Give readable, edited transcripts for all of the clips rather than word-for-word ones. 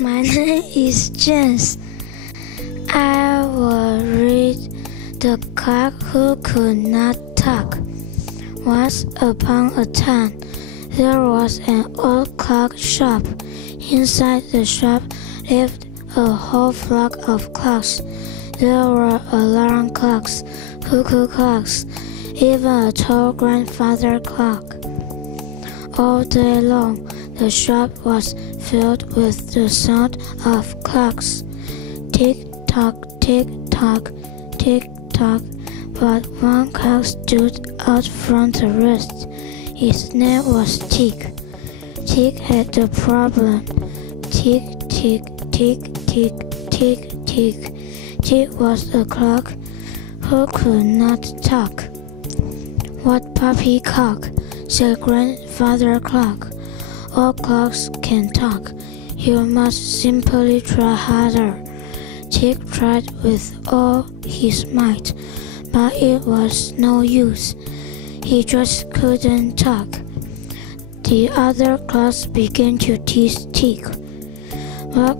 My name is James. I will read The Clock Who Could Not Talk. Once upon a time, there was an old clock shop. Inside the shop lived a whole flock of clocks. There were alarm clocks, cuckoo clocks, even a tall grandfather clock. All day long, the shop was filled with the sound of clocks. Tick-tock, tick-tock, tick-tock. But one clock stood out from the rest. His name was Tick. Tick had a problem. Tick, tick, tick, tick, tick, tick. Tick was a clock who could not talk. "What poppycock," said Grandfather Clock. "All clocks can talk. You must simply try harder." Tick tried with all his might, but it was no use. He just couldn't talk. The other clocks began to tease Tick. "What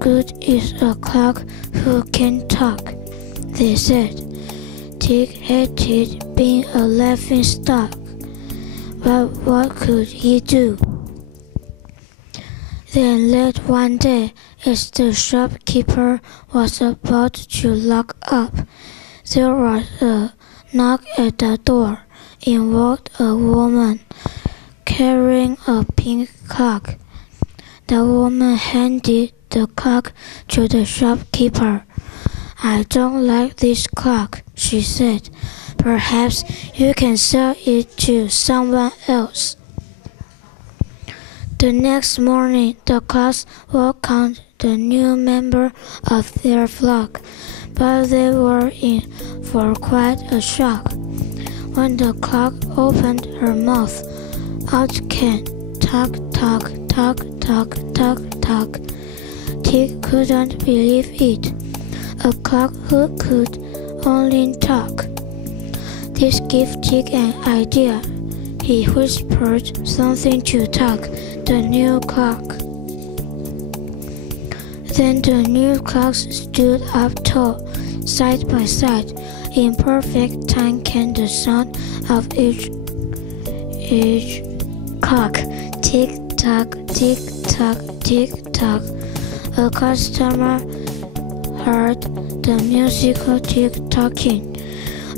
good is a clock who can talk?" they said. Tick hated being a laughing stock, but what could he do? Then late one day, as the shopkeeper was about to lock up, there was a knock at the door. In walked a woman, carrying a pink clock. The woman handed the clock to the shopkeeper. "I don't like this clock," she said. "Perhaps you can sell it to someone else." The next morning, the clocks welcomed the new member of their flock, but they were in for quite a shock. When the clock opened her mouth, out came "Talk, talk, talk, talk, talk, talk." Tick couldn't believe it. A clock who could only talk. This gave Tick an idea. He whispered something to Talk, the new clock. Then the new clocks stood up tall, side by side. In perfect time came the sound of each clock. Tick-tock, tick-tock, tick-tock. A customer heard the musical tick-tocking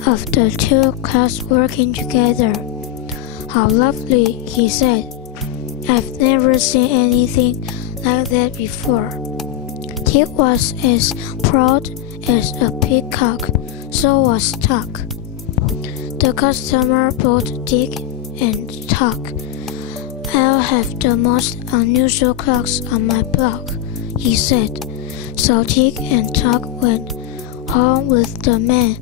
of the two clocks working together. "How lovely," he said. "I've never seen anything like that before." Tick was as proud as a peacock, so was Talk. The customer bought Tick and Talk. "I'll have the most unusual clocks on my block," he said. So Tick and Talk went home with the man.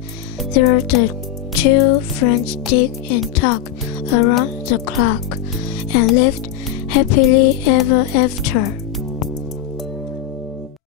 There the two friends Tick and Talk around the clock and lived happily ever after.